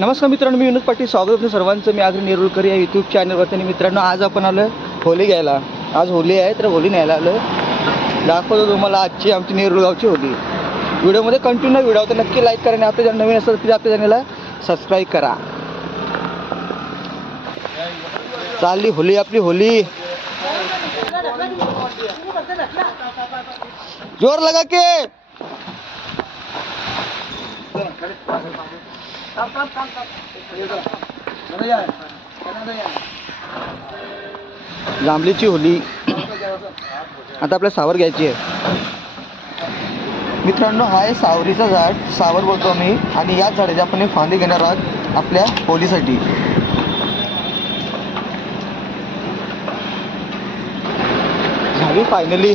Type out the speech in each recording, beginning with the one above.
नमस्कार मित्रांनो मी विनोद पाटील. स्वागत आपलं सर्वांचं. मी आग्र नेरुळकर या यूट्यूब चॅनलवरती आणि मित्रांनो आज आपण आलो होली घ्यायला. आज होली आहे तर होली न्यायला आलो दाखवतो तुम्हाला आजची आमची नेरुळगावची होली. व्हिडिओमध्ये कंटिन्यू व्हिडिओ तर नक्की लाईक करा. आणि आपल्या जर नवीन असेल तर आपल्या चॅनलला सबस्क्राईब करा. चालली होली आपली होली. जोर लगा के! जांभलीची होली. आता आपल्या सावर घ्यायची आहे. मित्रांनो हा आहे सावरीचा झाड. सावर बोलतो मी आणि याच झाडाचे आपण फांदी घेणार आहोत आपल्या होलीसाठी. झाली फायनली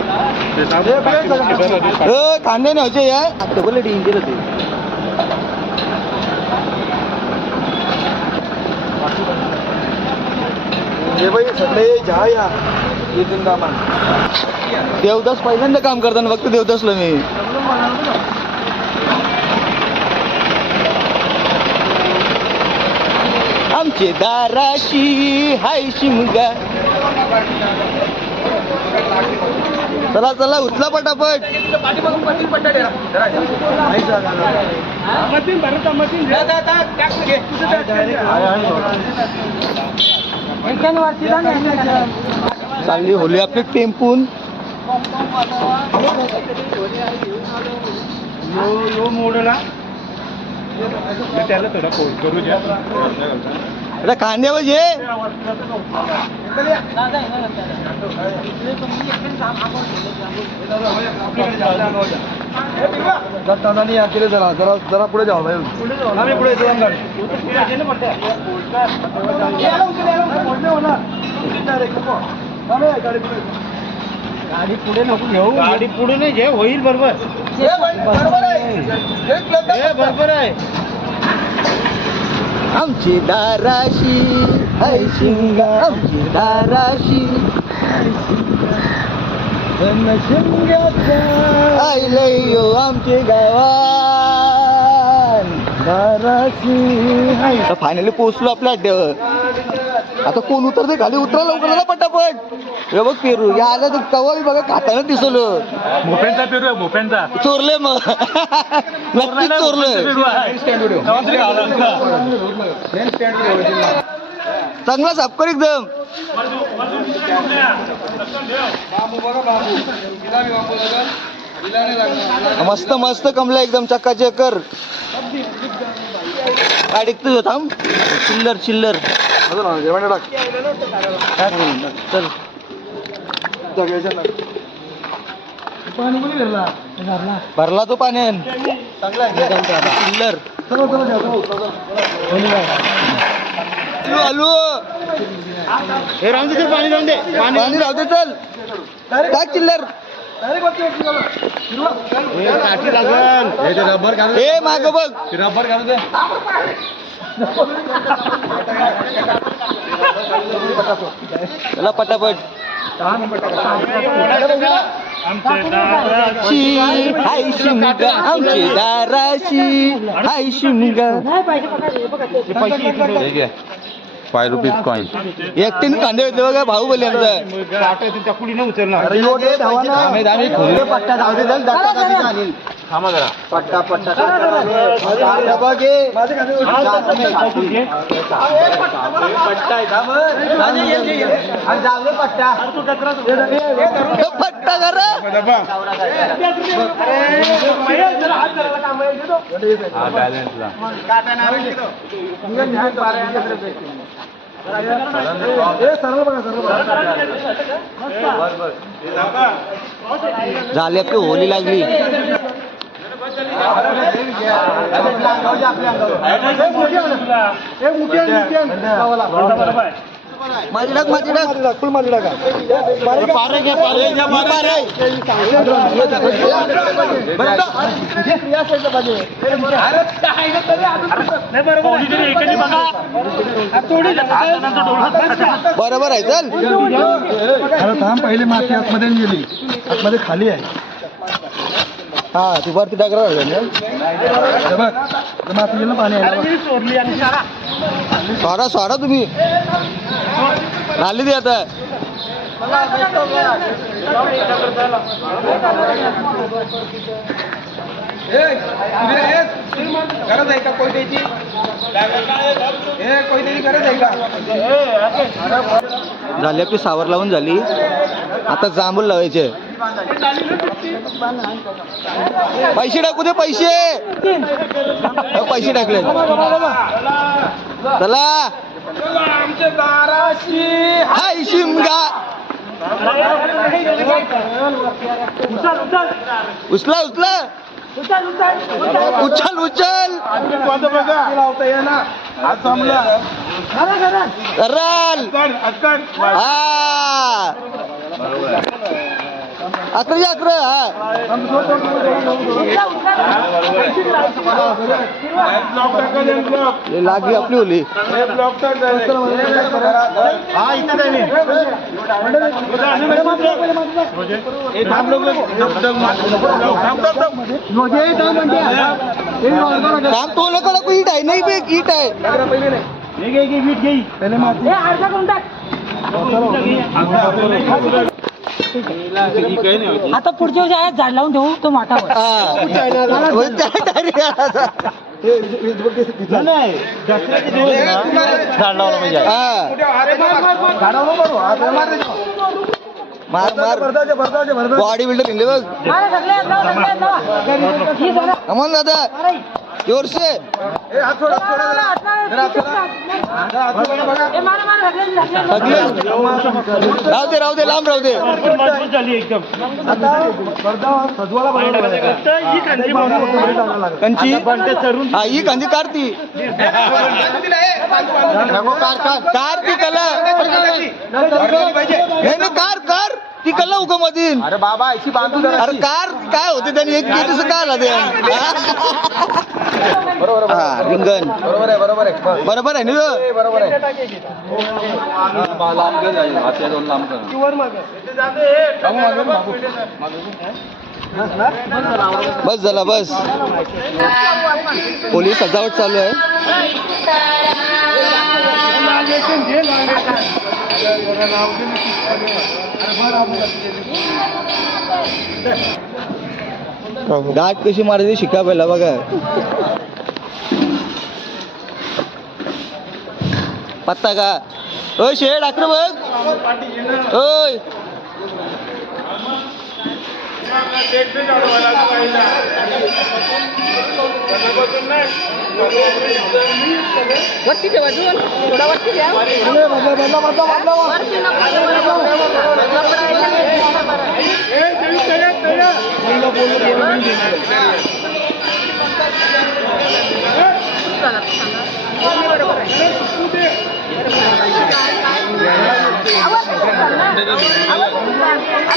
लावा हात लावा ए, कांदे न्यायचे या आता बोलले डिंग केलं ते देवदास पहिल्यांदा काम करताना फक्त देवदासला मी. आमचे दाराशी हाय शिमगा. चला चला उचला पटापट. चांगली होली आपली टेम्पून त्याला थोडा फोन करू द्या कांद्यावर ये. जरा जरा जरा पुढे जाऊ आम्ही पुढे दोन गाडी गाडी पुढे नको घेऊ. गाडी पुढे नाही घे होईल बरोबर. बरोबर आहे. आमची दाराशी. हाय शिंगा आमची दाराशी आयले यो आमचे गावान। दाराशी हाय फायनली पोहोचलो आपल्या अड्ड्यावर आता कोण उतरते खाली? उतरा लवकर झाला पटापट. हे बघ पेरू या आल्या तर बी बघा खाताना दिसलं. भोप्यांचा पेरू आहे भोप्यांचा चोरले मग. नक्कीच चोरलं चांगला साफ कर एकदम. मस्त मस्त कमला एकदम चक्काचे कर. गाडीत तुझं थांब. चिल्लर चिल्लर. चल भरला तो पाण्यान. चिल्लर. आलू हे राहून दे पाणी राहून दे. पाणी. पाणी राहू दे चल. टाक चिल्लर. हे रबर. ए माग बघ. रबर घालू दे. चला पटापट. आमची दाराशी. हाय शिमगा. फाय रुपीज कॉइन एकटीने कांदे होते बघा भाऊ बोलले आमचा. आम्ही आम्ही खोलले पट्टा जाऊ दे थांबा जरा. पट्टा पट्टा हे. पट्टा. का करा बॅलन्सला झाली आपली होली लागली. माझी माझी फुल माझी पारे घ्या पारे घ्या पारे बरोबर आहे चल. थांब पहिले माती आतमध्ये गेली. आतमध्ये खाली आहे. हा ती वरती आहे सोडा सोडा तुम्ही. राहिली ती आता. गरज आहे का कोयत्याची कोयत्याची गरज आहे का? झाली आपली सावर लावून झाली. आता जांभूल लावायचे. पैसे टाकू दे पैसे. हो, पैसे टाकले. चला. हाय शिमगा. उचला उचला. उचल उचल. हा. अकरा अकरा हा लागली आपली होली हा काम तो नका नको ईट आहे नाही बे ईट आहे पहिले माती आता पुढच्या वर्षी आहे झाड लावून ठेवू तो हा. झाड लावलं पाहिजे. हा मारू, मार भरतावचे. बॉडी बिल्डर निघले बघ. मारा सगळे लावा, सगळे लावा. ही जरा. अमन दादा हात सोडा, हात सोडा. राहू दे राहू दे लांब राहू दे. कंची? हा ही कांदी कारती कार ती कला हे ना कार कार. ती कला उगा मधीन अरे बाबा ऐशी बांधू जरा अरे कार काय होते त्यांनी एक किती काय आला ते. बरोबर हा रिंगण. बरोबर आहे बरोबर आहे. बरोबर आहे ना बरोबर आहे. लांब दोन बस झाला बस. पोलीस सजावट चालू आहे. दाट कशी मारायची शिका पहिला बघा. पत्ता का? ओ शेड अकर बघ. ओय. वरती ठेवा, अजून. थोडा वरती घ्या.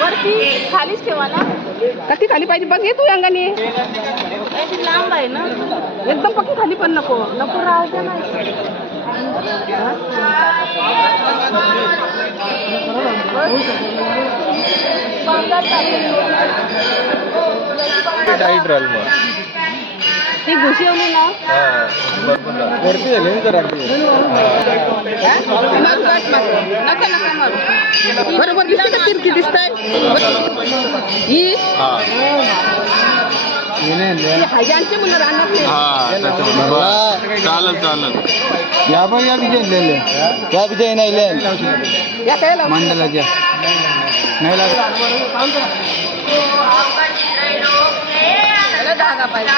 वरती खालीच ठेवा ना. कशी खाली पाहिजे. बघ ये तू अंगाने लांब आहे ना. एकदम पक्की खाली पण नको. नको राहू द्या ना. टाईट राहील मग ती घुसवली ना वरती झाली ना जरा नका नका मारू बरोबर दिसते का तिरकी? दिसतंय. ही? भाज्यांचे मुलं राहणार हा त्याच्यामध्ये बरं. चालेल चालेल. या पण या विजय लिहिले या विजय नाही लिहिले या काय मंडलाच्या. नाही लागत धागा पाहिजे.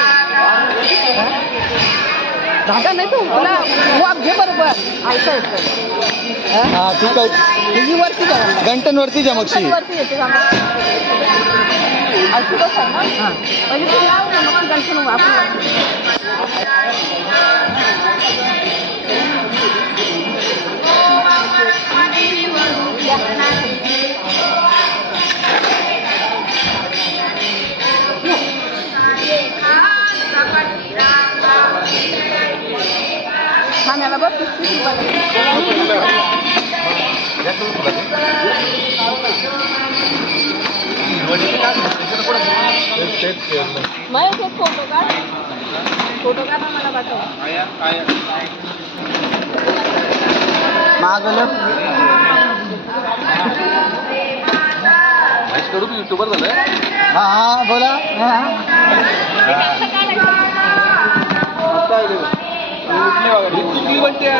धागा नाही तू? तुला वाप घे बरोबर. ऐका येतं हा? ठीक आहे. वरती गंटनवरती जमक्षी वरती येते असं कसं आहे ना? म्हणजे तू लाव ना मग गणपण वापरू खाण्याला बघ किती महेश एक फोटो काढ फोटो काढ ना मला पाठव मागलं महेश कडू तू युट्यूबर झालाय हा हा बोला हा, ತೀವಂತೆ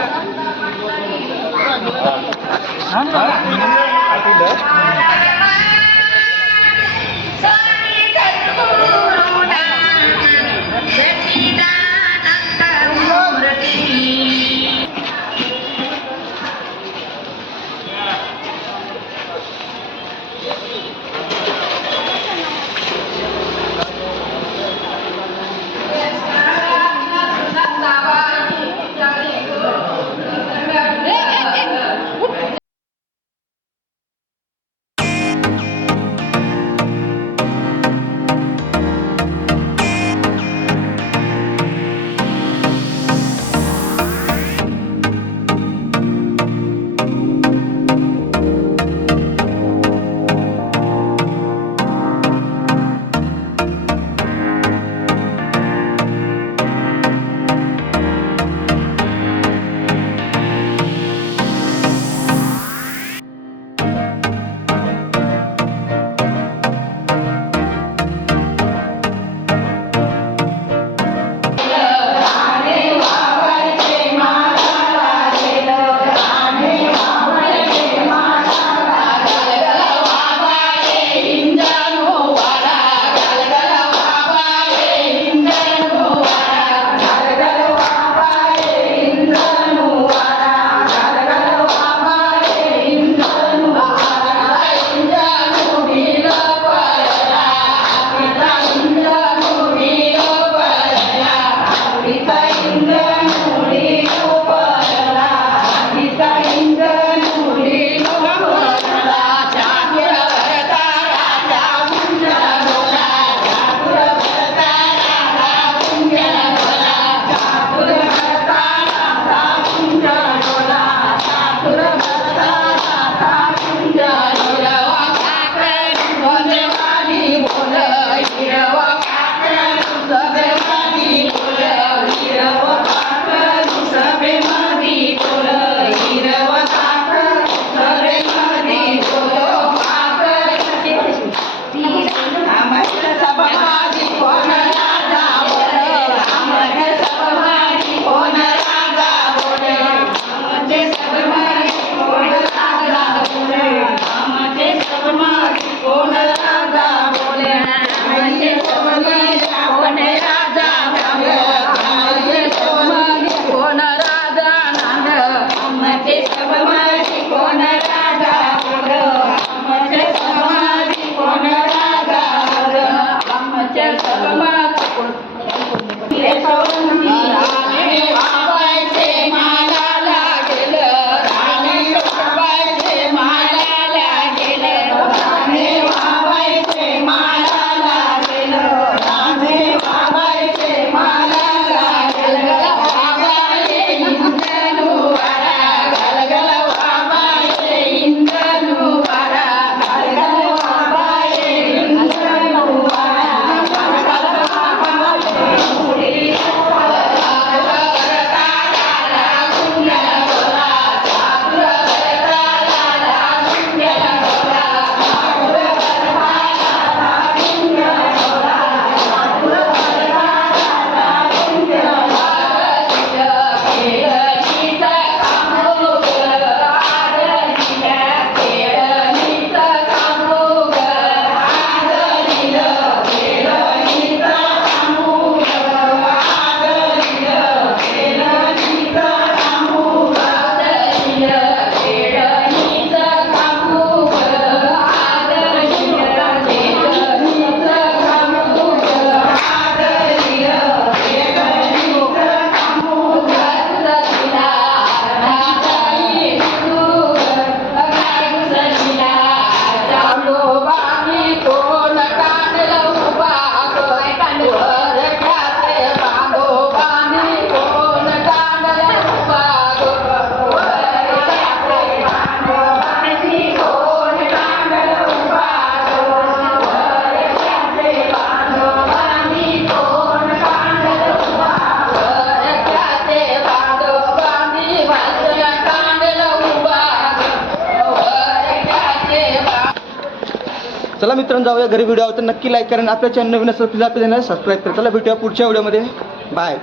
चला मित्रांनो जाऊया घरी व्हिडिओ आवडतो नक्की लाईक करा आणि आपल्या चॅनल नवीन असेल प्लीज आपल्या चॅनल सबस्क्राईब करा. चला भेटूया पुढच्या व्हिडिओमध्ये बाय